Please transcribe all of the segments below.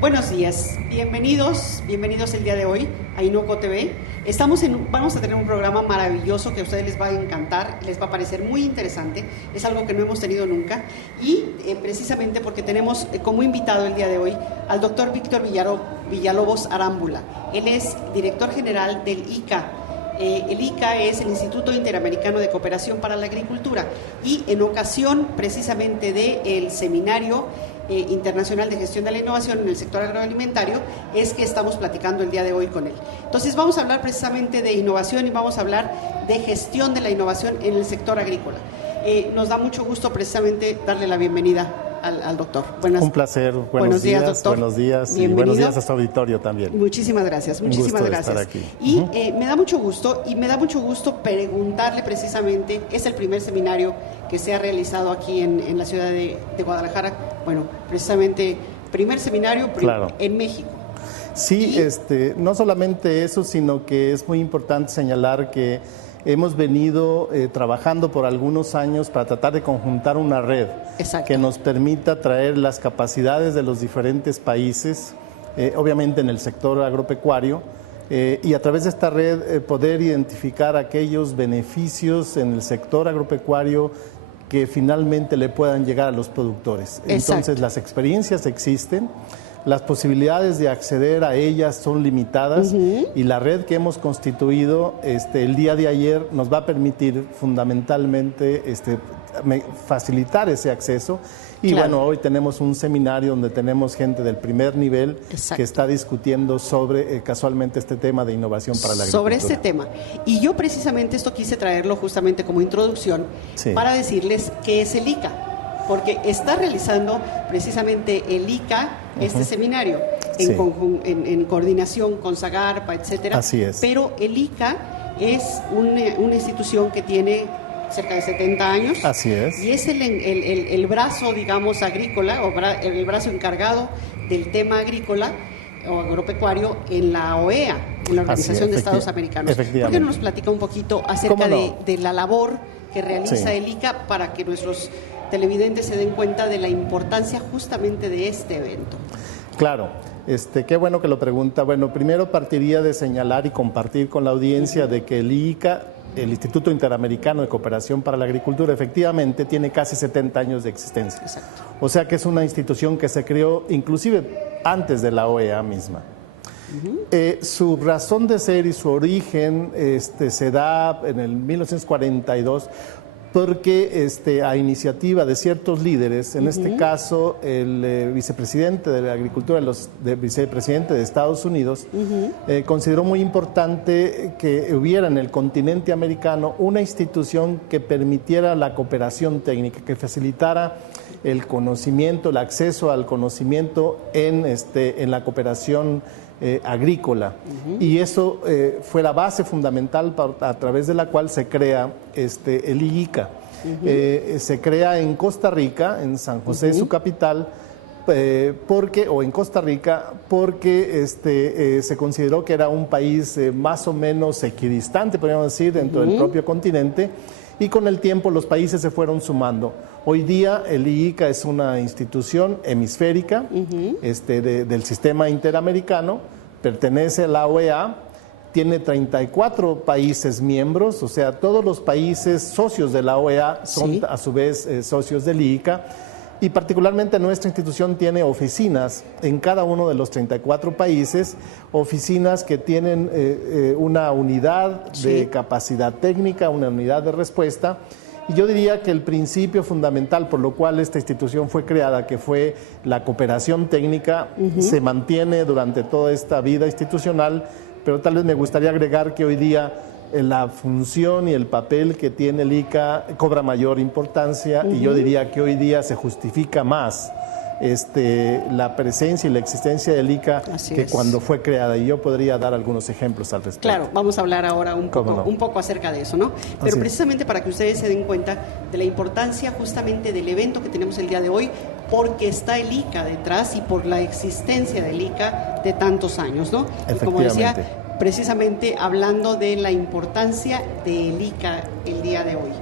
Buenos días, bienvenidos el día de hoy a Inoco TV. Vamos a tener un programa maravilloso que a ustedes les va a encantar, les va a parecer muy interesante, es algo que no hemos tenido nunca y precisamente porque tenemos como invitado el día de hoy al doctor Víctor Villalobos Arámbula. Él es director general del ICA. El ICA es el Instituto Interamericano de Cooperación para la Agricultura y en ocasión precisamente del seminario internacional de gestión de la innovación en el sector agroalimentario es que estamos platicando el día de hoy con él. Entonces vamos a hablar precisamente de innovación y vamos a hablar de gestión de la innovación en el sector agrícola. Nos da mucho gusto precisamente darle la bienvenida al doctor. Un placer, buenos días, doctor. Buenos días y buenos días a su auditorio también. Muchísimas gracias, muchísimas gracias. Estar aquí. Y me da mucho gusto preguntarle precisamente, es el primer seminario que se ha realizado aquí en la ciudad de Guadalajara, bueno, precisamente primer seminario claro. En México. Sí, no solamente eso, sino que es muy importante señalar que hemos venido trabajando por algunos años para tratar de conjuntar una red Exacto. que nos permita traer las capacidades de los diferentes países, obviamente en el sector agropecuario, y a través de esta red poder identificar aquellos beneficios en el sector agropecuario que finalmente le puedan llegar a los productores. Exacto. Entonces las experiencias existen. Las posibilidades de acceder a ellas son limitadas y la red que hemos constituido el día de ayer nos va a permitir fundamentalmente facilitar ese acceso. Y claro. bueno, hoy tenemos un seminario donde tenemos gente del primer nivel Exacto. que está discutiendo sobre casualmente este tema de innovación para la agricultura. Sobre este tema. Y yo precisamente esto quise traerlo justamente como introducción sí. para decirles qué es el ICA. Porque está realizando precisamente el ICA este seminario sí. en coordinación con Zagarpa, etcétera. Así es. Pero el ICA es una institución que tiene cerca de 70 años. Así es. Y es el brazo, digamos, agrícola, o el brazo encargado del tema agrícola o agropecuario en la OEA, en la Organización de Estados Americanos. ¿Por qué no nos platica un poquito acerca de la labor que realiza sí. el ICA para que nuestros televidentes se den cuenta de la importancia justamente de este evento? Claro, qué bueno que lo pregunta. Bueno, primero partiría de señalar y compartir con la audiencia de que el ICA, el Instituto Interamericano de Cooperación para la Agricultura, efectivamente tiene casi 70 años de existencia. Exacto. O sea que es una institución que se creó inclusive antes de la OEA misma. Su razón de ser y su origen se da en el 1942 porque a iniciativa de ciertos líderes, en este caso el vicepresidente de la Agricultura, vicepresidente de Estados Unidos, consideró muy importante que hubiera en el continente americano una institución que permitiera la cooperación técnica, que facilitara el conocimiento, el acceso al conocimiento en la cooperación agrícola. Y eso fue la base fundamental a través de la cual se crea el IICA. Se crea en Costa Rica, en San José, su capital, en Costa Rica, porque se consideró que era un país más o menos equidistante, podríamos decir, dentro del propio continente, y con el tiempo los países se fueron sumando. Hoy día el IICA es una institución hemisférica del sistema interamericano, pertenece a la OEA, tiene 34 países miembros, o sea, todos los países socios de la OEA son sí. a su vez socios del IICA, y particularmente nuestra institución tiene oficinas en cada uno de los 34 países, oficinas que tienen una unidad sí. de capacidad técnica, una unidad de respuesta. Y yo diría que el principio fundamental por lo cual esta institución fue creada, que fue la cooperación técnica, se mantiene durante toda esta vida institucional, pero tal vez me gustaría agregar que hoy día la función y el papel que tiene el ICA cobra mayor importancia y yo diría que hoy día se justifica más la presencia y la existencia del ICA cuando fue creada, y yo podría dar algunos ejemplos al respecto. Claro, vamos a hablar ahora un poco acerca de eso, ¿no? Pero precisamente para que ustedes se den cuenta de la importancia justamente del evento que tenemos el día de hoy, porque está el ICA detrás y por la existencia del ICA de tantos años, ¿no? Y como decía, precisamente hablando de la importancia del ICA el día de hoy.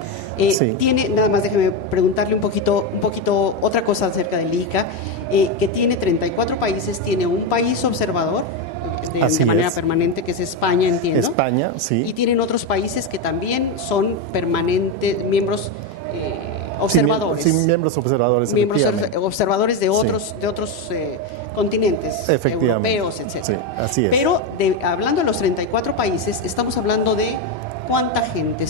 Tiene, nada más déjeme preguntarle un poquito otra cosa acerca del ICA. que tiene 34 países, tiene un país observador de manera permanente, que es España, entiendo. España, sí. Y tienen otros países que también son permanentes miembros observadores. Sí, miembros observadores. Miembros observadores de otros, continentes europeos, etc. Sí, así es. Pero hablando de los 34 países, estamos hablando de cuánta gente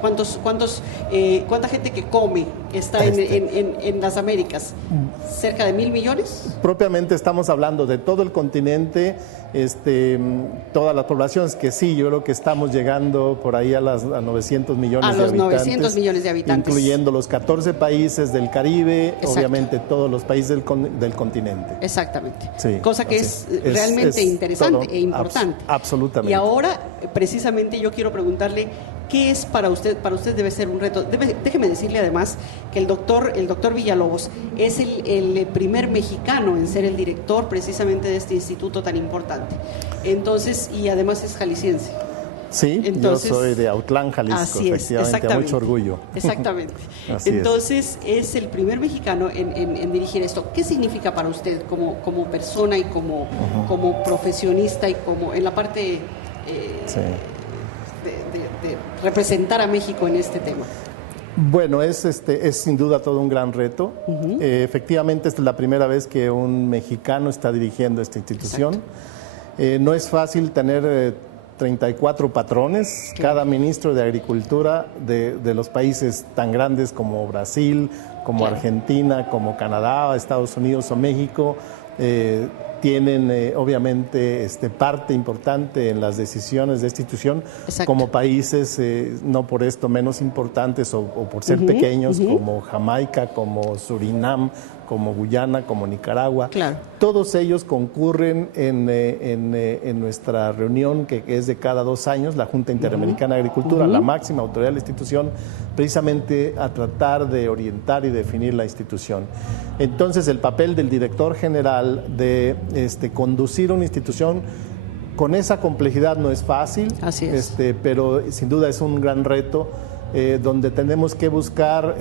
cuánta gente que come está en las Américas. ¿Cerca de 1.000 millones? Propiamente estamos hablando de todo el continente, todas las poblaciones, que sí, yo creo que estamos llegando por ahí a 900 millones de habitantes. A los 900 millones de habitantes. Incluyendo los 14 países del Caribe, obviamente todos los países del continente. Exactamente. Sí, cosa que es realmente interesante e importante. Absolutamente. Y ahora, precisamente, yo quiero preguntarle, ¿qué es para usted? Para usted debe ser un reto. Déjeme decirle además que el doctor Villalobos es el primer mexicano en ser el director precisamente de este instituto tan importante. Entonces, y además es jalisciense. Sí, entonces, yo soy de Autlán, Jalisco, efectivamente, a mucho orgullo. Exactamente. Entonces, es el primer mexicano en dirigir esto. ¿Qué significa para usted como persona y como profesionista y como en la parte de representar a México en este tema? Bueno, es sin duda todo un gran reto. Efectivamente, esta es la primera vez que un mexicano está dirigiendo esta institución. No es fácil tener 34 patrones, cada ministro de Agricultura de los países tan grandes como Brasil, como Argentina, como Canadá, Estados Unidos o México, tienen obviamente parte importante en las decisiones de esta institución, como países no por esto menos importantes o por ser pequeños, como Jamaica, como Surinam, como Guyana, como Nicaragua. Claro. Todos ellos concurren en nuestra reunión, que es de cada 2 años, la Junta Interamericana de Agricultura, la máxima autoridad de la institución, precisamente a tratar de orientar y definir la institución. Entonces, el papel del director general de conducir una institución con esa complejidad no es fácil. Así es. Pero sin duda es un gran reto. Donde tenemos que buscar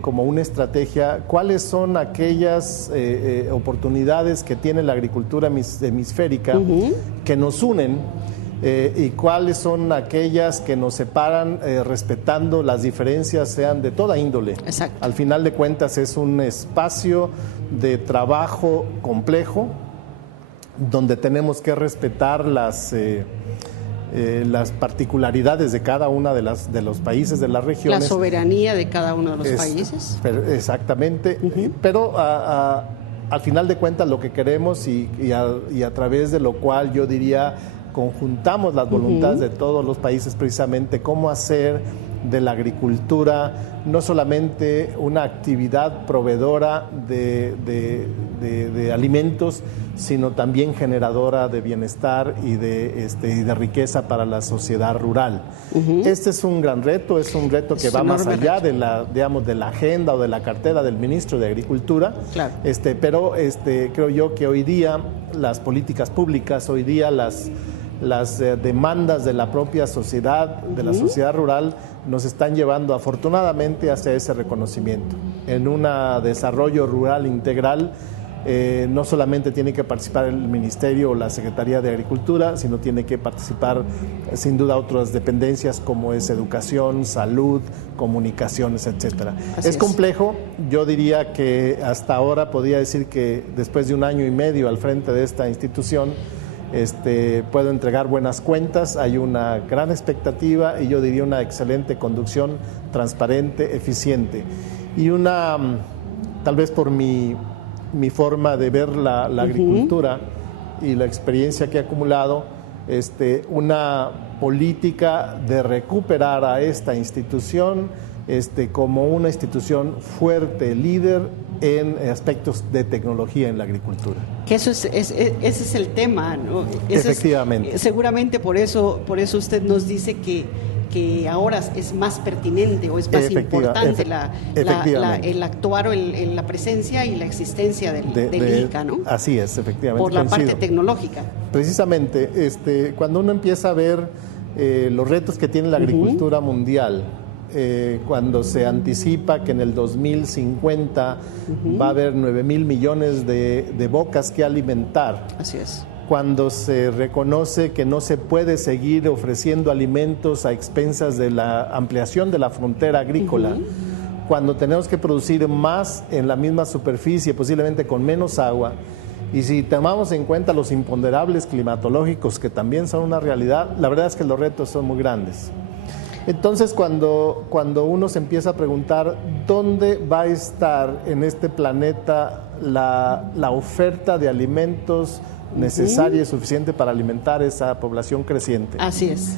como una estrategia cuáles son aquellas oportunidades que tiene la agricultura hemisférica que nos unen y cuáles son aquellas que nos separan respetando las diferencias, sean de toda índole. Exacto. Al final de cuentas es un espacio de trabajo complejo donde tenemos que respetar las particularidades de cada una de los países, de las regiones. La soberanía de cada uno de los países. Exactamente, pero al final de cuentas lo que queremos y a través de lo cual yo diría conjuntamos las voluntades de todos los países, precisamente cómo hacer de la agricultura no solamente una actividad proveedora de alimentos, sino también generadora de bienestar y de riqueza para la sociedad rural. Este es un gran reto, es un reto que va más allá de la agenda o de la cartera del ministro de Agricultura. Claro. Pero creo yo que hoy día las políticas públicas, hoy día las demandas de la propia sociedad, de la sociedad rural, nos están llevando afortunadamente hacia ese reconocimiento. En un desarrollo rural integral, no solamente tiene que participar el Ministerio o la Secretaría de Agricultura, sino tiene que participar sin duda otras dependencias como es educación, salud, comunicaciones, etcétera. Es complejo, yo diría que hasta ahora podría decir que después de 1 año y medio al frente de esta institución, puedo entregar buenas cuentas, hay una gran expectativa y yo diría una excelente conducción, transparente, eficiente. Y tal vez por mi forma de ver la agricultura y la experiencia que he acumulado, una política de recuperar a esta institución como una institución fuerte, líder en aspectos de tecnología en la agricultura. Que ese es el tema, ¿no? Efectivamente. Seguramente por eso usted nos dice que ahora es más pertinente o es más importante el actuar o la presencia y la existencia del ICA, ¿no? Así es, efectivamente. Por la parte tecnológica. Precisamente, cuando uno empieza a ver los retos que tiene la agricultura mundial, cuando se anticipa que en el 2050 va a haber 9,000 millones de bocas que alimentar. Así es. Cuando se reconoce que no se puede seguir ofreciendo alimentos a expensas de la ampliación de la frontera agrícola, cuando tenemos que producir más en la misma superficie, posiblemente con menos agua, y si tomamos en cuenta los imponderables climatológicos que también son una realidad, la verdad es que los retos son muy grandes. Entonces, cuando uno se empieza a preguntar dónde va a estar en este planeta la oferta de alimentos necesaria y suficiente para alimentar esa población creciente. Así es.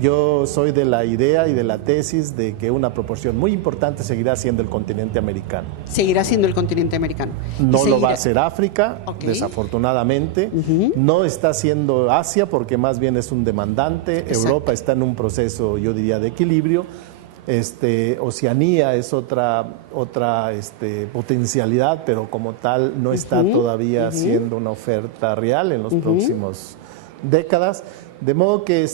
Yo soy de la idea y de la tesis de que una proporción muy importante seguirá siendo el continente americano. Seguirá siendo el continente americano. No lo va a hacer África, okay, desafortunadamente. No está siendo Asia porque más bien es un demandante. Exacto. Europa está en un proceso, yo diría, de equilibrio. Oceanía es otra potencialidad, pero como tal no está todavía siendo una oferta real en los próximos décadas. De modo que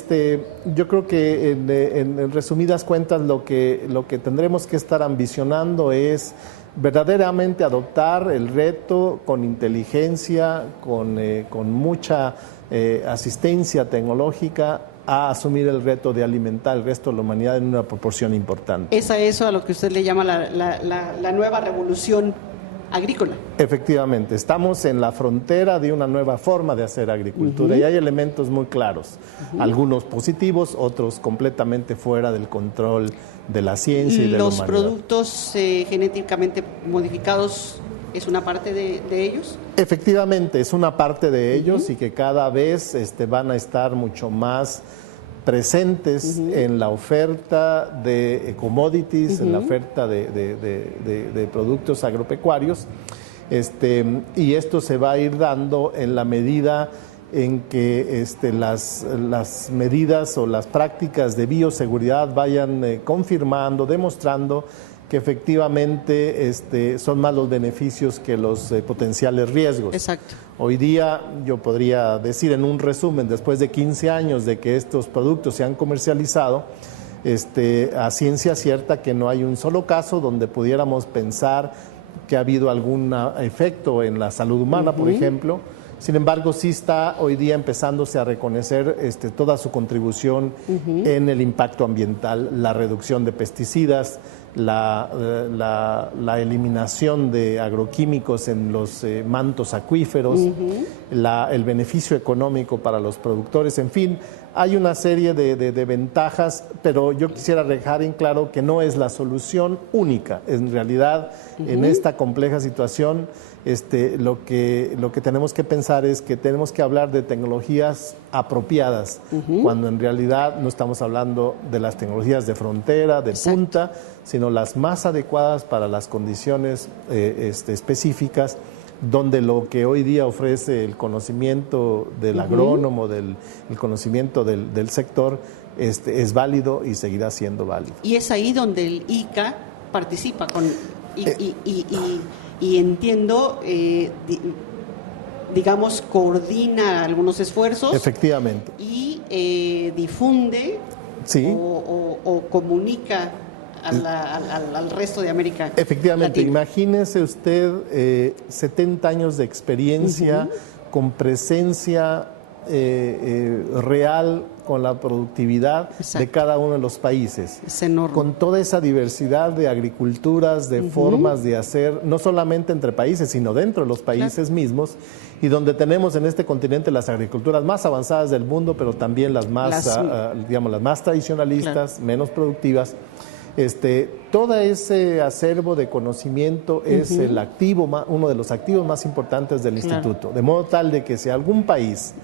yo creo que en resumidas cuentas lo que tendremos que estar ambicionando es verdaderamente adoptar el reto con inteligencia, con mucha asistencia tecnológica, a asumir el reto de alimentar el resto de la humanidad en una proporción importante. ¿Es a eso a lo que usted le llama la nueva revolución agrícola? Efectivamente, estamos en la frontera de una nueva forma de hacer agricultura y hay elementos muy claros, algunos positivos, otros completamente fuera del control de la ciencia y de la humanidad. ¿Los productos genéticamente modificados es una parte de ellos? Efectivamente, es una parte de ellos y que cada vez van a estar mucho más presentes en la oferta de commodities, en la oferta de productos agropecuarios, y esto se va a ir dando en la medida en que las medidas o las prácticas de bioseguridad vayan confirmando, demostrando que efectivamente son más los beneficios que los potenciales riesgos. Exacto. Hoy día yo podría decir en un resumen, después de 15 años de que estos productos se han comercializado, a ciencia cierta que no hay un solo caso donde pudiéramos pensar que ha habido algún efecto en la salud humana, por ejemplo. Sin embargo, sí está hoy día empezándose a reconocer toda su contribución en el impacto ambiental, la reducción de pesticidas, la eliminación de agroquímicos en los mantos acuíferos, el beneficio económico para los productores, en fin, hay una serie de ventajas, pero yo quisiera dejar en claro que no es la solución única. En realidad, en esta compleja situación, lo que tenemos que pensar es que tenemos que hablar de tecnologías apropiadas, cuando en realidad no estamos hablando de las tecnologías de frontera, de punta, sino las más adecuadas para las condiciones específicas, donde lo que hoy día ofrece el conocimiento del agrónomo, el conocimiento del sector, es válido y seguirá siendo válido. Y es ahí donde el ICA participa y entiendo, digamos, coordina algunos esfuerzos. Efectivamente. Y difunde o comunica al resto de América Efectivamente, Latina. Imagínese usted 70 años de experiencia con presencia real con la productividad de cada uno de los países. Es enorme. Con toda esa diversidad de agriculturas, de formas de hacer, no solamente entre países, sino dentro de los países mismos, y donde tenemos en este continente las agriculturas más avanzadas del mundo, pero también las más tradicionalistas, menos productivas. Todo ese acervo de conocimiento es el activo, uno de los activos más importantes del instituto, de modo tal de que si a algún país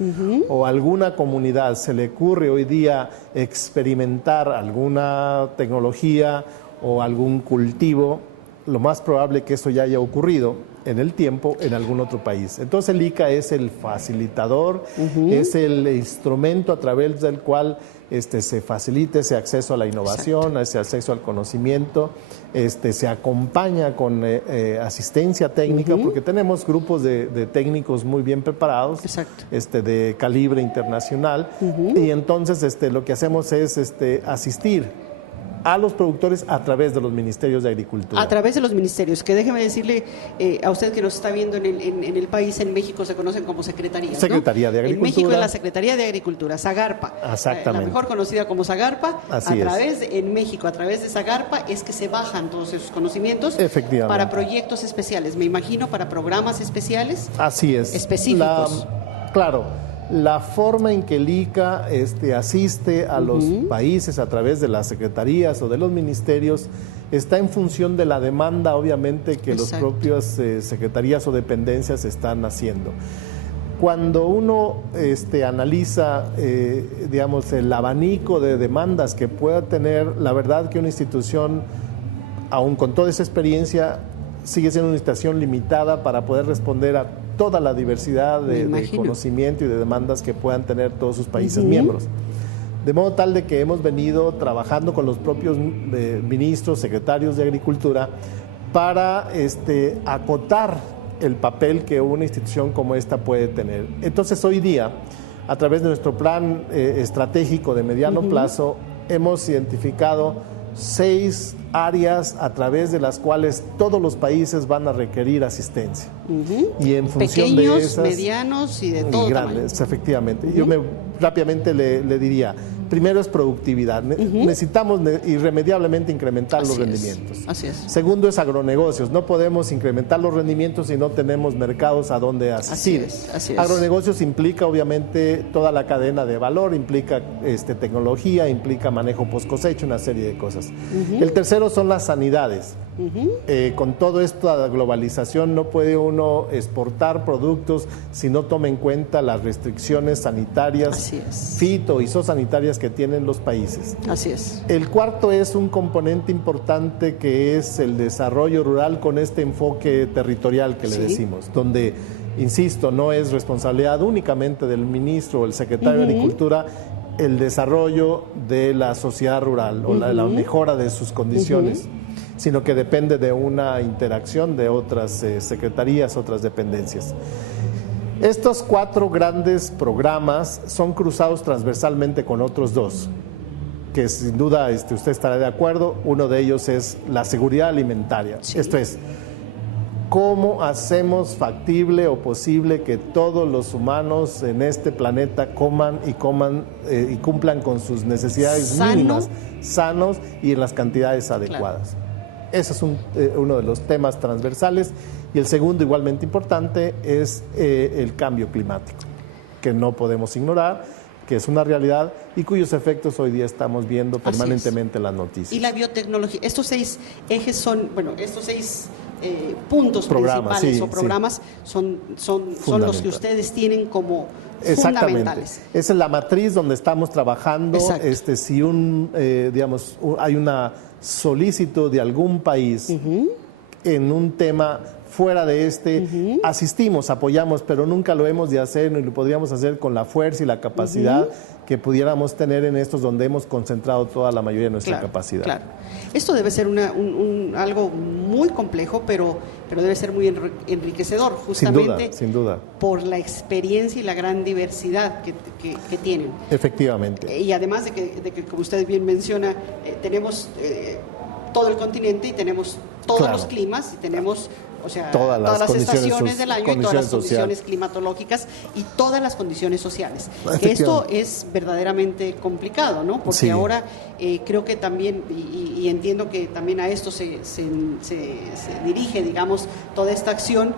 o alguna comunidad se le ocurre hoy día experimentar alguna tecnología o algún cultivo, lo más probable que eso ya haya ocurrido en el tiempo en algún otro país. Entonces el ICA es el facilitador, es el instrumento a través del cual se facilita ese acceso a la innovación, ese acceso al conocimiento, se acompaña con asistencia técnica, porque tenemos grupos de técnicos muy bien preparados, de calibre internacional, y entonces lo que hacemos es asistir a los productores a través de los ministerios de Agricultura. A través de los ministerios, que déjeme decirle a usted que nos está viendo en el país, en México se conocen como secretarías, Secretaría de Agricultura. En México es la Secretaría de Agricultura, Zagarpa. Exactamente. La mejor conocida como Zagarpa. Así En México, a través de Zagarpa, es que se bajan todos esos conocimientos para proyectos especiales, me imagino, para programas especiales. Así es. Específicos. Claro. La forma en que el ICA asiste a los países a través de las secretarías o de los ministerios está en función de la demanda, obviamente, que las propias secretarías o dependencias están haciendo. Cuando uno analiza, digamos, el abanico de demandas que pueda tener, la verdad que una institución, aun con toda esa experiencia, sigue siendo una institución limitada para poder responder a toda la diversidad de conocimiento y de demandas que puedan tener todos sus países miembros. De modo tal de que hemos venido trabajando con los propios ministros, secretarios de Agricultura para acotar el papel que una institución como esta puede tener. Entonces, hoy día, a través de nuestro plan estratégico de mediano plazo, hemos identificado 6 áreas a través de las cuales todos los países van a requerir asistencia. Y en función pequeños, de esas, medianos y de todo grandes, tamaño. Efectivamente. Yo rápidamente le diría, primero es productividad. Necesitamos irremediablemente incrementar los rendimientos. Así es. Segundo es agronegocios. No podemos incrementar los rendimientos si no tenemos mercados a donde asistir. Así es. Agronegocios implica obviamente toda la cadena de valor, implica tecnología, implica manejo post cosecha, una serie de cosas. El tercero son las sanidades. Con toda esta globalización no puede uno exportar productos si no toma en cuenta las restricciones sanitarias, fito y zoosanitarias que tienen los países. Así es. El cuarto es un componente importante que es el desarrollo rural con este enfoque territorial que le decimos, donde, insisto, no es responsabilidad únicamente del ministro o el secretario de Agricultura el desarrollo de la sociedad rural o la mejora de sus condiciones, sino que depende de una interacción de otras secretarías, otras dependencias. Estos 4 grandes programas son cruzados transversalmente con otros 2, que sin duda usted estará de acuerdo. Uno de ellos es la seguridad alimentaria. Esto es, ¿cómo hacemos factible o posible que todos los humanos en este planeta coman y cumplan con sus necesidades mínimas, sanos y en las cantidades adecuadas? Ese es uno de los temas transversales. Y el segundo, igualmente importante, es el cambio climático, que no podemos ignorar, que es una realidad y cuyos efectos hoy día estamos viendo permanentemente en las noticias. Y la biotecnología, estos 6 ejes son, estos 6 puntos principales o programas son los que ustedes tienen como fundamentales. Esa es la matriz donde estamos trabajando. Si hay una solicitud de algún país en un tema fuera de asistimos, apoyamos, pero nunca lo hemos de hacer, ni lo podríamos hacer con la fuerza y la capacidad que pudiéramos tener en estos donde hemos concentrado toda la mayoría de nuestra capacidad. Claro. Esto debe ser algo muy complejo, pero debe ser muy enriquecedor, justamente sin duda. Por la experiencia y la gran diversidad que tienen. Efectivamente. Y además de que como usted bien menciona, tenemos todo el continente y tenemos todos los climas y tenemos todas las estaciones del año y todas las condiciones climatológicas y todas las condiciones sociales. Que esto es verdaderamente complicado, ¿no? Porque ahora creo que también, y entiendo que también a esto se dirige, digamos, toda esta acción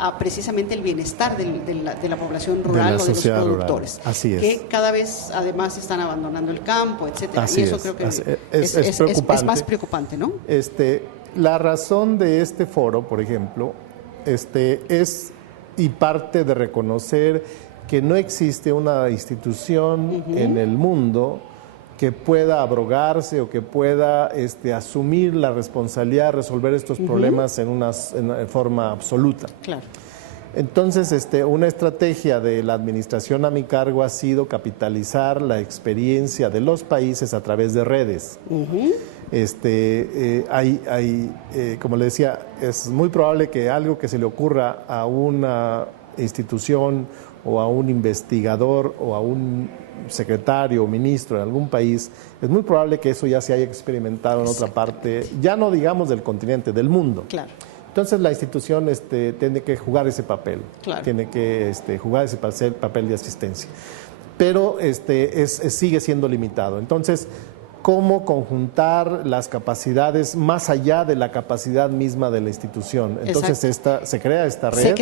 a precisamente el bienestar de la población rural o de los productores. Así es. Que cada vez además están abandonando el campo, etcétera. Y eso creo que es más preocupante, ¿no? La razón de este foro, por ejemplo, es y parte de reconocer que no existe una institución en el mundo que pueda abrogarse o que pueda asumir la responsabilidad de resolver estos problemas en forma absoluta. Claro. Entonces, una estrategia de la administración a mi cargo ha sido capitalizar la experiencia de los países a través de redes. Como le decía, es muy probable que algo que se le ocurra a una institución o a un investigador o a un secretario o ministro en algún país, es muy probable que eso ya se haya experimentado en otra parte, ya no digamos del continente, del mundo. Claro. Entonces la institución tiene que jugar ese papel, claro. tiene que jugar ese papel de asistencia, pero sigue siendo limitado. Entonces, ¿cómo conjuntar las capacidades más allá de la capacidad misma de la institución? Entonces se crea esta red. Se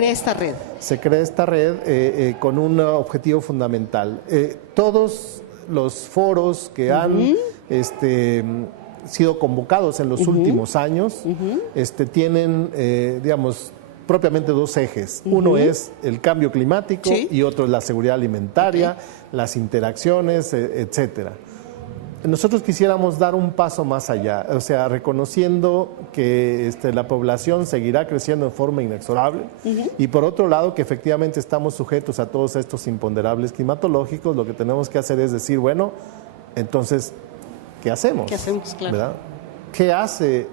crea esta red con un objetivo fundamental. Todos los foros que han sido convocados en los últimos años tienen, digamos, propiamente dos ejes. Uno es el cambio climático y otro es la seguridad alimentaria, las interacciones, etcétera. Nosotros quisiéramos dar un paso más allá, o sea, reconociendo que la población seguirá creciendo en forma inexorable y por otro lado que efectivamente estamos sujetos a todos estos imponderables climatológicos. Lo que tenemos que hacer es decir, bueno, entonces, ¿qué hacemos? ¿Qué hacemos? Claro. ¿Verdad? ¿Qué hace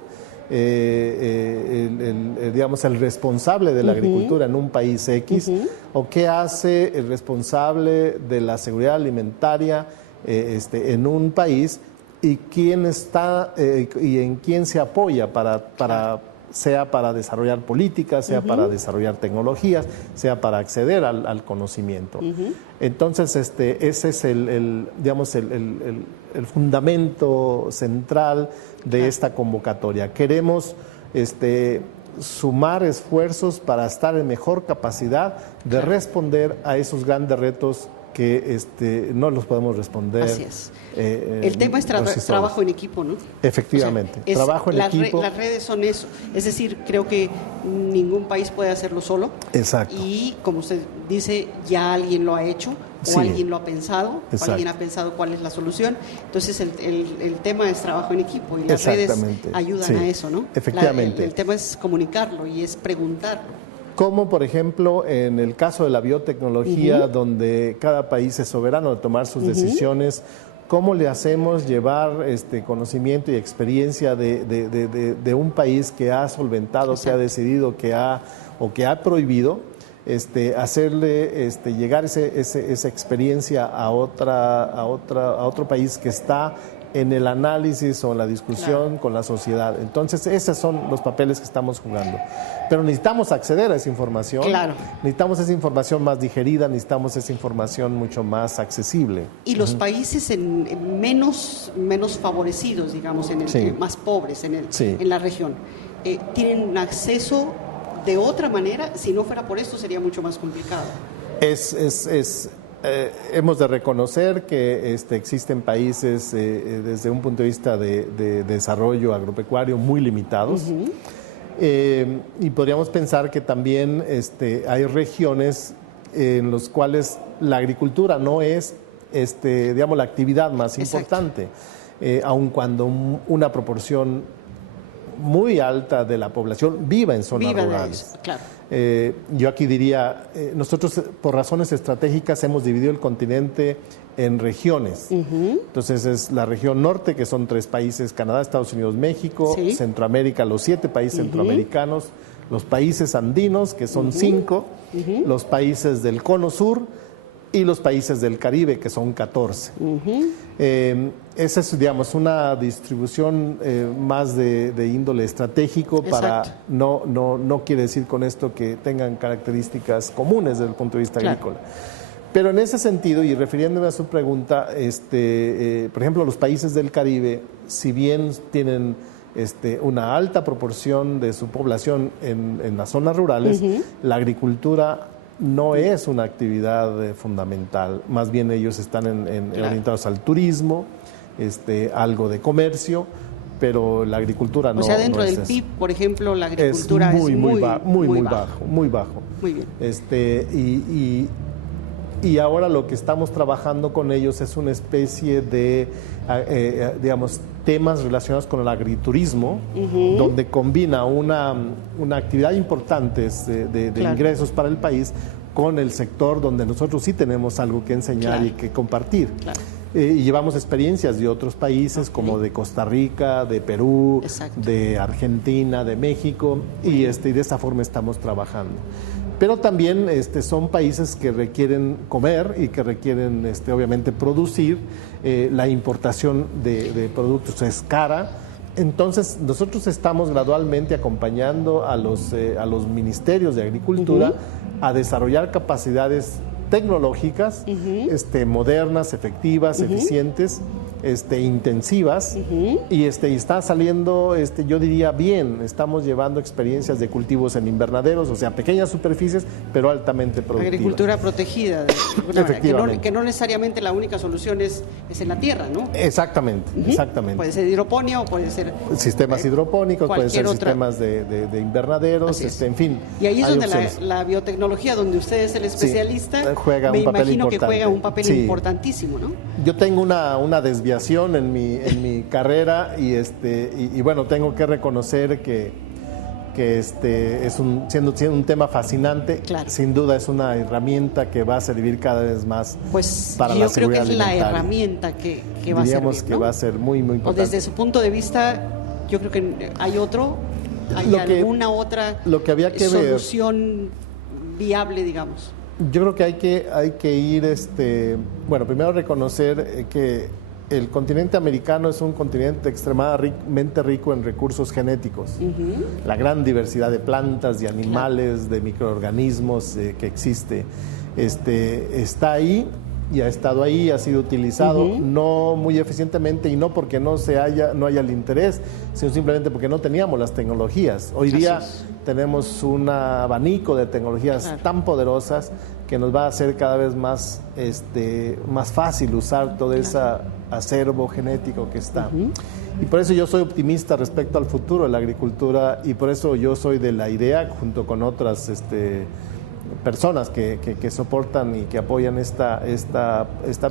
digamos, el responsable de la agricultura en un país X? ¿O qué hace el responsable de la seguridad alimentaria en un país? ¿Y quién está y en quién se apoya sea para desarrollar políticas, sea para desarrollar tecnologías, sea para acceder al conocimiento? Entonces, ese es digamos, el fundamento central de esta convocatoria. Queremos sumar esfuerzos para estar en mejor capacidad de responder a esos grandes retos que no los podemos responder. Así es. El tema es trabajo en equipo, ¿no? Efectivamente, o sea, trabajo en equipo. Las redes son eso. Es decir, creo que ningún país puede hacerlo solo. Exacto. Y como usted dice, ya alguien lo ha hecho, o alguien lo ha pensado, o alguien ha pensado cuál es la solución. Entonces, el tema es trabajo en equipo y las redes ayudan a eso, ¿no? Efectivamente. El tema es comunicarlo y es preguntarlo. Como, por ejemplo, en el caso de la biotecnología, donde cada país es soberano de tomar sus decisiones, ¿cómo le hacemos llevar conocimiento y experiencia de un país que ha solventado, que ha decidido, que ha prohibido, hacerle llegar esa experiencia a otro país que está en el análisis o en la discusión con la sociedad? Entonces, esos son los papeles que estamos jugando. Pero necesitamos acceder a esa información. Claro. Necesitamos esa información más digerida, necesitamos esa información mucho más accesible. Y los países menos favorecidos, digamos, más pobres en la región, tienen acceso de otra manera. Si no fuera por esto, sería mucho más complicado. Hemos de reconocer que existen países desde un punto de vista de desarrollo agropecuario muy limitados, y podríamos pensar que también hay regiones en las cuales la agricultura no es digamos, la actividad más importante, aun cuando una proporción muy alta de la población viva en zonas rurales. Claro. Yo aquí diría, nosotros por razones estratégicas hemos dividido el continente en regiones. Entonces es la región norte, que son 3 países: Canadá, Estados Unidos, México; Centroamérica, los 7 países centroamericanos; los países andinos, que son 5; los países del cono sur y los países del Caribe, que son 14. Esa es, digamos, una distribución más de índole estratégico. Para no quiere decir con esto que tengan características comunes desde el punto de vista agrícola. Pero en ese sentido, y refiriéndome a su pregunta, por ejemplo, los países del Caribe, si bien tienen una alta proporción de su población en las zonas rurales, la agricultura no es una actividad fundamental. Más bien ellos están orientados al turismo, algo de comercio, pero la agricultura no. O sea, dentro del PIB, por ejemplo, la agricultura es muy bajo. Muy bajo. Muy bien. Y ahora lo que estamos trabajando con ellos es una especie de, digamos, temas relacionados con el agriturismo, donde combina una actividad importante de ingresos para el país con el sector donde nosotros sí tenemos algo que enseñar y que compartir. Y llevamos experiencias de otros países como de Costa Rica, de Perú, de Argentina, de México, y de esta forma estamos trabajando. pero también son países que requieren comer y que requieren obviamente producir. La importación de productos es cara. Entonces nosotros estamos gradualmente acompañando a los ministerios de Agricultura a desarrollar capacidades tecnológicas, modernas, efectivas, eficientes, intensivas, y está saliendo, yo diría bien. Estamos llevando experiencias de cultivos en invernaderos, o sea, pequeñas superficies, pero altamente productivas. Agricultura protegida, Efectivamente. que no necesariamente la única solución es en la tierra, ¿no? Exactamente, exactamente. Puede ser hidroponía o puede ser sistemas hidropónicos, pueden ser otra. Sistemas de invernaderos, en fin. Y ahí es donde la biotecnología, donde usted es el especialista, juega un papel imagino importante. Que juega un papel importantísimo, ¿no? Yo tengo una desviación en mi carrera y bueno, tengo que reconocer que siendo un tema fascinante, claro. Sin duda es una herramienta que va a servir cada vez más para la seguridad alimentaria. Yo creo que es la herramienta que va a servir, Diríamos que va a ser muy, muy importante. O desde su punto de vista, yo creo que hay alguna otra solución viable, digamos. Yo creo que hay que ir, bueno, primero reconocer que el continente americano es un continente extremadamente rico en recursos genéticos. La gran diversidad de plantas, de animales, de microorganismos que existe, está ahí y ha estado ahí, ha sido utilizado, no muy eficientemente, y no porque no haya el interés, sino simplemente porque no teníamos las tecnologías. Hoy día tenemos un abanico de tecnologías tan poderosas que nos va a hacer cada vez más fácil usar todo ese acervo genético que está. Y por eso yo soy optimista respecto al futuro de la agricultura, y por eso yo soy de la idea, junto con otras personas que soportan y que apoyan esta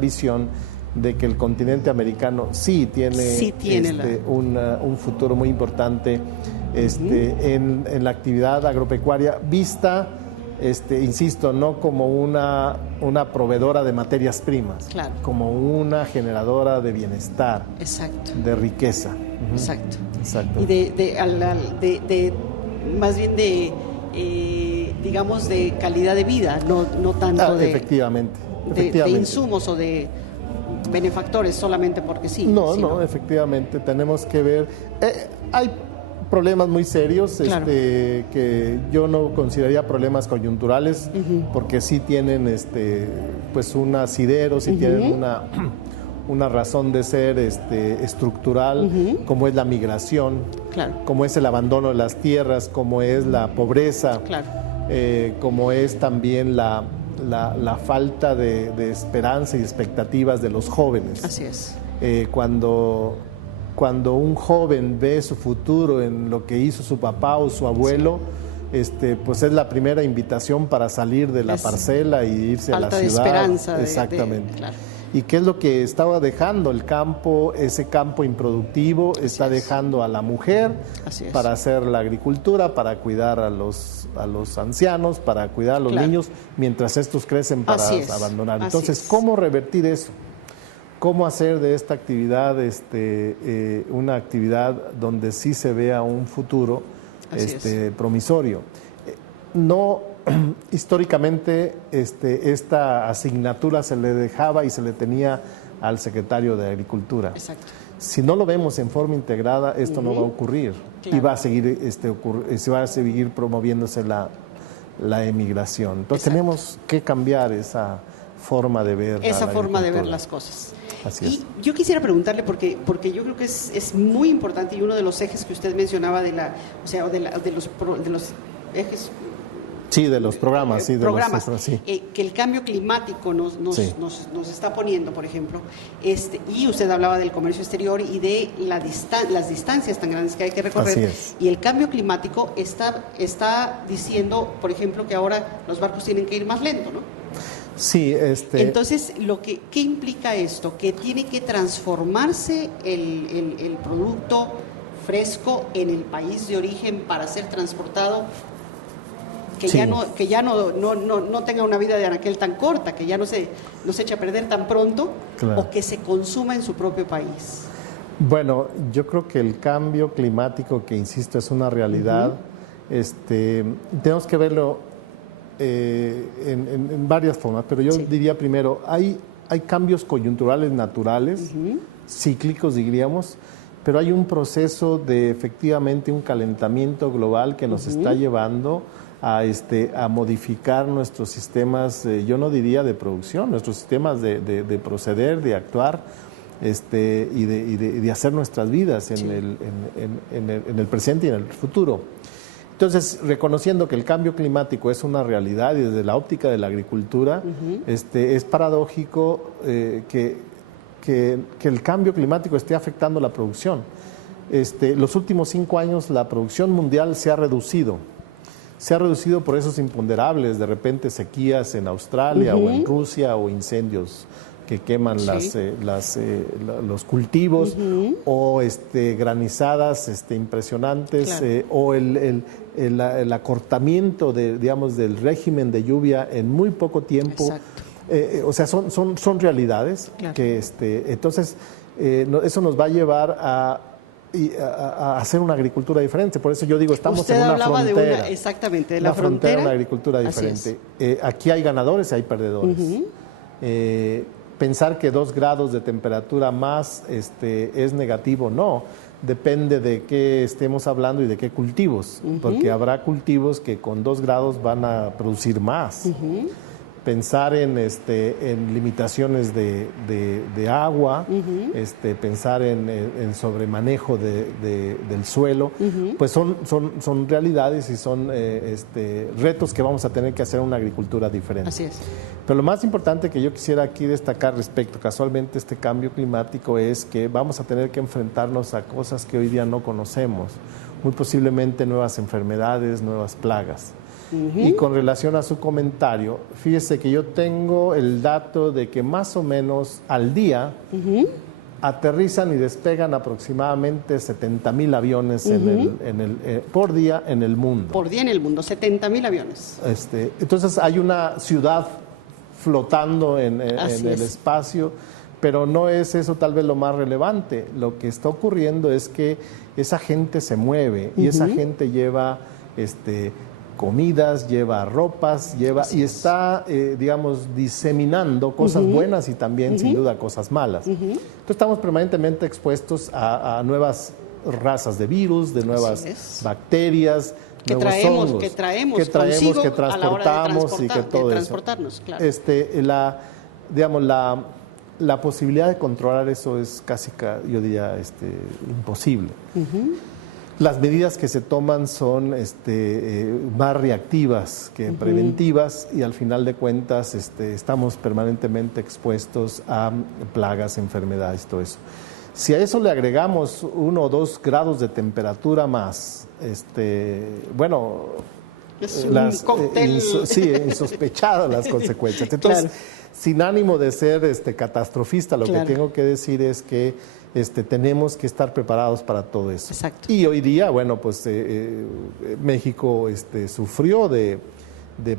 visión, de que el continente americano sí tiene un futuro muy importante en la actividad agropecuaria, vista, insisto, no como una proveedora de materias primas, claro, como una generadora de bienestar, exacto, de riqueza. Exacto. Y más bien digamos, de calidad de vida, no tanto efectivamente. De insumos o de benefactores solamente porque sí. No, efectivamente, tenemos que ver. Hay problemas muy serios, claro, que yo no consideraría problemas coyunturales, porque sí tienen pues un asidero, sí tienen una razón de ser estructural, como es la migración, claro, como es el abandono de las tierras, como es la pobreza, claro, como es también la falta de esperanza y expectativas de los jóvenes. Así es. Cuando un joven ve su futuro en lo que hizo su papá o su abuelo, pues es la primera invitación para salir de la parcela y irse a la ciudad. Falta de esperanza. Exactamente. Claro. ¿Y qué es lo que estaba dejando el campo? Ese campo improductivo está dejando a la mujer para hacer la agricultura, para cuidar a los ancianos, para cuidar a los niños, mientras estos crecen para abandonar. Entonces, ¿cómo revertir eso? ¿Cómo hacer de esta actividad una actividad donde sí se vea un futuro promisorio? No, históricamente esta asignatura se le dejaba y se le tenía al secretario de Agricultura. Exacto. Si no lo vemos en forma integrada, esto no va a ocurrir, claro, y va a seguir se va a seguir promoviéndose la emigración. Entonces tenemos que cambiar esa forma de ver las cosas. Así es. Y yo quisiera preguntarle, porque yo creo que es muy importante, y uno de los ejes que usted mencionaba de los ejes. Sí, de los programas. Que el cambio climático nos está poniendo, por ejemplo, y usted hablaba del comercio exterior y de las distancias tan grandes que hay que recorrer. Así es. Y el cambio climático está diciendo, por ejemplo, que ahora los barcos tienen que ir más lento, ¿no? Sí, Entonces, ¿qué implica esto? Que tiene que transformarse el producto fresco en el país de origen para ser transportado, que ya no tenga una vida de anaquel tan corta, que ya no se eche a perder tan pronto, claro, o que se consuma en su propio país. Bueno, yo creo que el cambio climático, que insisto es una realidad, tenemos que verlo en varias formas, pero yo diría primero, hay cambios coyunturales naturales, cíclicos diríamos, pero hay un proceso de efectivamente un calentamiento global que nos está llevando a modificar nuestros sistemas, yo no diría de producción, nuestros sistemas de proceder, de actuar, y de hacer nuestras vidas en el presente y en el futuro. Entonces, reconociendo que el cambio climático es una realidad y desde la óptica de la agricultura, es paradójico que el cambio climático esté afectando la producción. Los últimos 5 años la producción mundial se ha reducido. Se ha reducido por esos imponderables, de repente sequías en Australia o en Rusia o incendios que queman los cultivos o granizadas impresionantes, o el acortamiento del régimen de lluvia en muy poco tiempo. O sea, son realidades que entonces eso nos va a llevar a hacer una agricultura diferente. Por eso yo digo, estamos Usted en una hablaba frontera. Exactamente, de la frontera. Una agricultura diferente. Aquí hay ganadores y hay perdedores. Pensar que 2 grados de temperatura más es negativo, no. Depende de qué estemos hablando y de qué cultivos, porque habrá cultivos que con 2 grados van a producir más. Pensar en limitaciones de agua, pensar en sobremanejo del suelo, pues son realidades y son retos que vamos a tener que hacer una agricultura diferente. Así es. Pero lo más importante que yo quisiera aquí destacar respecto casualmente a este cambio climático es que vamos a tener que enfrentarnos a cosas que hoy día no conocemos, muy posiblemente nuevas enfermedades, nuevas plagas. Y con relación a su comentario, fíjese que yo tengo el dato de que más o menos al día aterrizan y despegan aproximadamente 70,000 aviones por día en el mundo. Por día en el mundo, 70,000 aviones. Entonces hay una ciudad flotando en el espacio, pero no es eso tal vez lo más relevante. Lo que está ocurriendo es que esa gente se mueve y esa gente lleva comidas, lleva ropas, y está, diseminando cosas buenas y también, sin duda, cosas malas. Entonces estamos permanentemente expuestos a nuevas razas de virus, de nuevas bacterias, nuevos hongos que traemos, que transportamos y que todo eso. Claro. La posibilidad de controlar eso es casi, yo diría, imposible. Las medidas que se toman son más reactivas que preventivas y al final de cuentas estamos permanentemente expuestos a plagas, enfermedades, todo eso. Si a eso le agregamos 1 o 2 grados de temperatura más, es un cóctel. Insospechadas las consecuencias. Entonces, sin ánimo de ser catastrofista, lo que tengo que decir es que tenemos que estar preparados para todo eso. Exacto. Y hoy día, México sufrió de,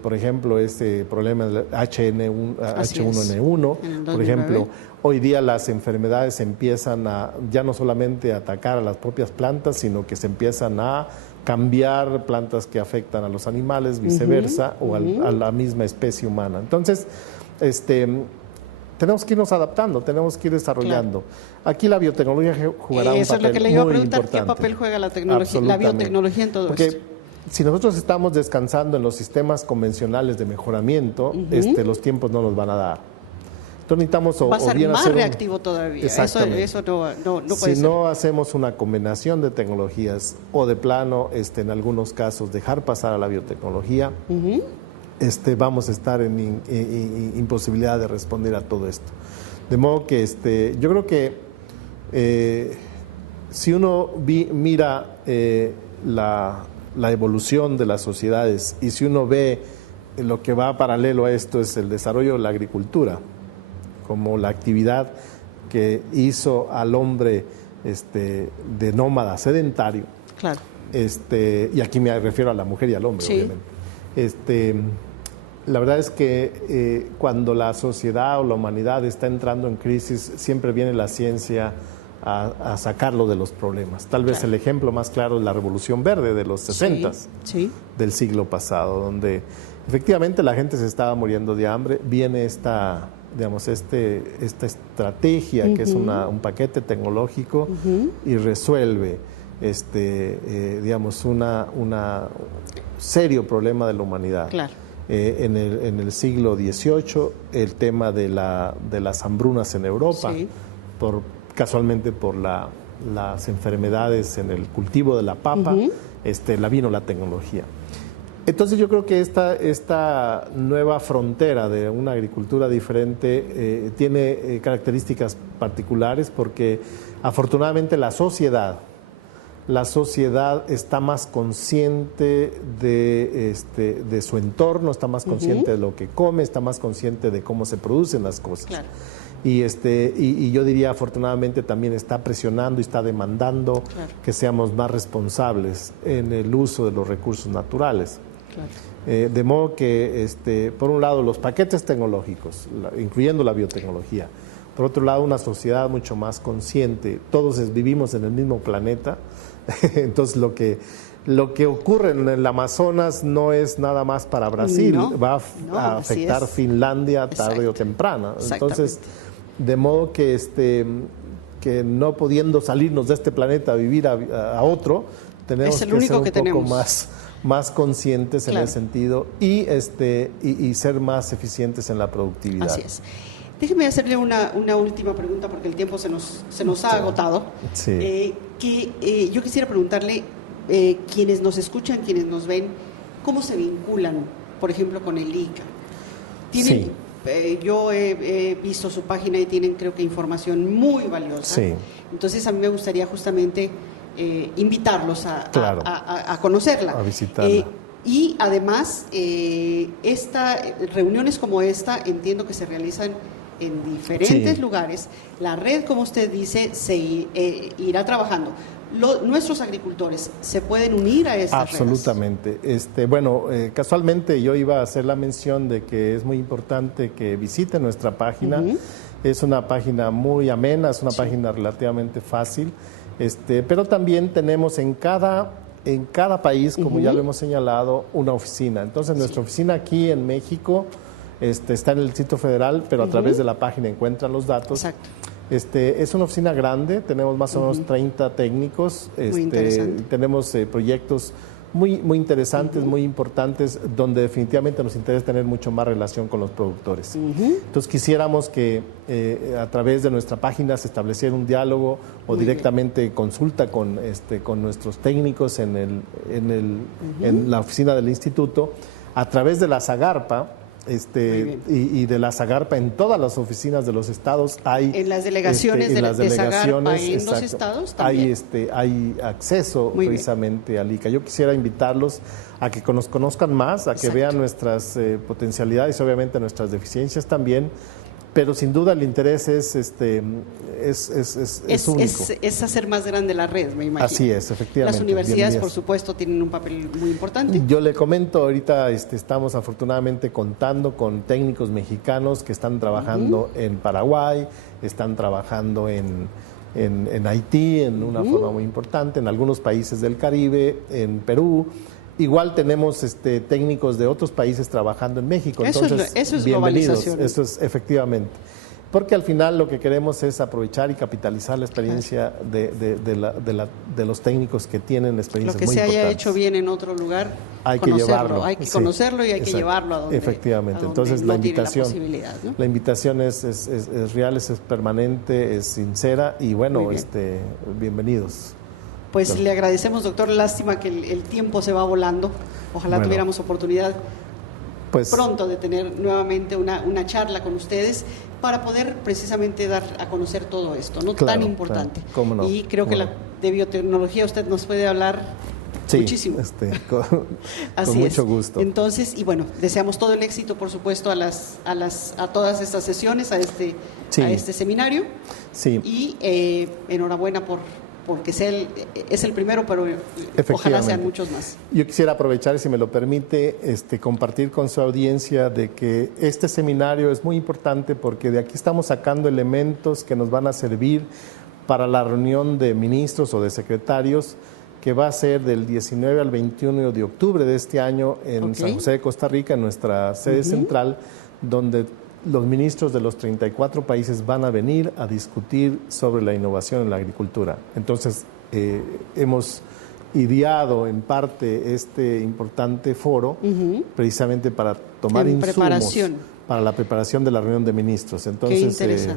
por ejemplo, este problema del H1N1. Por ejemplo, hoy día las enfermedades empiezan ya no solamente a atacar a las propias plantas, sino que se empiezan a cambiar plantas que afectan a los animales, viceversa, o a la misma especie humana. Entonces, tenemos que irnos adaptando, tenemos que ir desarrollando. Aquí la biotecnología jugará un papel muy importante. Eso es lo que le iba a preguntar, ¿qué papel juega la biotecnología en todo esto? Si nosotros estamos descansando en los sistemas convencionales de mejoramiento, los tiempos no nos van a dar. Entonces necesitamos va a ser más reactivo todavía. Eso no puede ser. Si no hacemos una combinación de tecnologías o de plano, en algunos casos, dejar pasar a la biotecnología, vamos a estar en imposibilidad de responder a todo esto. De modo que yo creo que si uno mira la evolución de las sociedades y si uno ve lo que va paralelo a esto es el desarrollo de la agricultura como la actividad que hizo al hombre de nómada sedentario. Claro. Y aquí me refiero a la mujer y al hombre, obviamente. La verdad es que cuando la sociedad o la humanidad está entrando en crisis, siempre viene la ciencia a sacarlo de los problemas. Tal vez el ejemplo más claro es la Revolución Verde de los 60s del siglo pasado, donde Efectivamente, la gente se estaba muriendo de hambre. Viene esta estrategia, que es un paquete tecnológico, y resuelve una serio problema de la humanidad. Claro. En el siglo XVIII, el tema de las hambrunas en Europa, Sí. casualmente por las enfermedades en el cultivo de la papa, vino la tecnología. Entonces yo creo que esta nueva frontera de una agricultura diferente tiene características particulares, porque afortunadamente la sociedad está más consciente de su entorno, está más consciente de lo que come, está más consciente de cómo se producen las cosas. Claro. Y yo diría, afortunadamente, también está presionando y está demandando que seamos más responsables en el uso de los recursos naturales. Claro. De modo que, por un lado, los paquetes tecnológicos, incluyendo la biotecnología; por otro lado, una sociedad mucho más consciente. Todos vivimos en el mismo planeta, entonces lo que ocurre en el Amazonas no es nada más para Brasil, va a afectar Finlandia tarde o temprano. Entonces, de modo que no pudiendo salirnos de este planeta a vivir a otro, tenemos que ser un poco más conscientes en ese sentido y ser más eficientes en la productividad. Así es. Déjeme hacerle una última pregunta, porque el tiempo se nos ha agotado. Sí. Yo quisiera preguntarle, quienes nos escuchan, quienes nos ven, ¿cómo se vinculan, por ejemplo, con el ICA? Sí. Yo he visto su página y tienen, creo que, información muy valiosa. Sí. Entonces, a mí me gustaría justamente invitarlos a conocerla. A visitarla. Y además, reuniones como esta, entiendo que se realizan en diferentes lugares. La red, como usted dice, se irá trabajando. Nuestros agricultores se pueden unir a estas redes. Absolutamente. Casualmente yo iba a hacer la mención de que es muy importante que visiten nuestra página. Es una página muy amena, es una página relativamente fácil, pero también tenemos en cada país, como ya lo hemos señalado, una oficina. Entonces, nuestra oficina aquí en México está en el Distrito Federal, pero a través de la página encuentran los datos. Exacto. Es una oficina grande, tenemos más o menos 30 técnicos, tenemos proyectos muy interesantes, muy importantes, donde definitivamente nos interesa tener mucho más relación con los productores. Entonces quisiéramos que a través de nuestra página se estableciera un diálogo o directamente consulta con nuestros técnicos en la oficina del instituto, a través de la Zagarpa. Y de la Zagarpa en todas las oficinas de los estados hay. En las delegaciones de Zagarpa en los estados también. Hay acceso precisamente al ICA. Yo quisiera invitarlos a que nos conozcan más, a que vean nuestras potencialidades y obviamente nuestras deficiencias también. Pero sin duda el interés es único. Es hacer más grande la red, me imagino. Así es, efectivamente. Las universidades, por supuesto, tienen un papel muy importante. Yo le comento, ahorita estamos afortunadamente contando con técnicos mexicanos que están trabajando en Paraguay, están trabajando en Haití en una forma muy importante, en algunos países del Caribe, en Perú. Igual tenemos técnicos de otros países trabajando en México. Entonces, eso es bienvenidos. globalización. Eso es efectivamente. Porque al final lo que queremos es aprovechar y capitalizar la experiencia de los técnicos que tienen experiencias muy importantes. Lo que se haya hecho bien en otro lugar, hay que llevarlo. Hay que conocerlo y hay que llevarlo a donde, efectivamente. Entonces la invitación es real, es permanente, es sincera y bueno, bienvenidos. Pues le agradecemos, doctor. Lástima que el tiempo se va volando. Ojalá tuviéramos oportunidad pronto de tener nuevamente una charla con ustedes para poder precisamente dar a conocer todo esto, ¿no? Tan importante. Claro. ¿Cómo no? Y creo que de biotecnología usted nos puede hablar muchísimo. Con mucho gusto. Entonces, y bueno, deseamos todo el éxito, por supuesto, a todas estas sesiones, a este seminario. Sí. Y enhorabuena porque es el primero, pero ojalá sean muchos más. Yo quisiera aprovechar, si me lo permite, compartir con su audiencia de que este seminario es muy importante porque de aquí estamos sacando elementos que nos van a servir para la reunión de ministros o de secretarios que va a ser del 19 al 21 de octubre de este año en San José de Costa Rica, en nuestra sede central, donde los ministros de los 34 países van a venir a discutir sobre la innovación en la agricultura. Entonces, hemos ideado en parte este importante foro precisamente para tomar insumos para la preparación de la reunión de ministros. Entonces,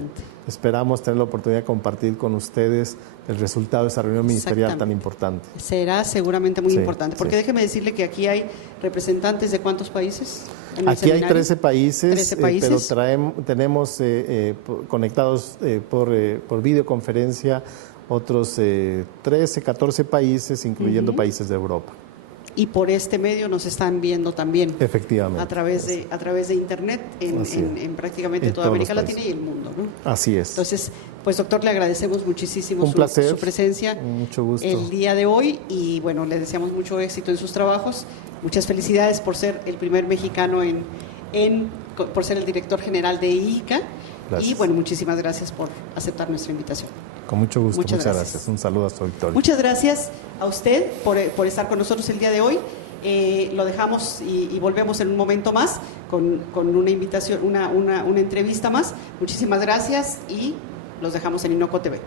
esperamos tener la oportunidad de compartir con ustedes el resultado de esa reunión ministerial tan importante. Será seguramente muy importante, porque déjeme decirle que aquí hay representantes de ¿cuántos países? Aquí hay 13 países, pero tenemos conectados por videoconferencia otros 13, 14 países, incluyendo países de Europa. Y por este medio nos están viendo también. Efectivamente. A través de Internet en prácticamente toda América Latina y el mundo, ¿no? Así es. Entonces, pues doctor, le agradecemos muchísimo su presencia. Mucho gusto. El día de hoy y bueno, le deseamos mucho éxito en sus trabajos. Muchas felicidades por ser el primer mexicano por ser el director general de IICA. Gracias. Y bueno, muchísimas gracias por aceptar nuestra invitación. Con mucho gusto, muchas gracias. Un saludo a su auditorio. Muchas gracias a usted por estar con nosotros el día de hoy. Lo dejamos y volvemos en un momento más con una invitación, una entrevista más. Muchísimas gracias y los dejamos en Inoco TV.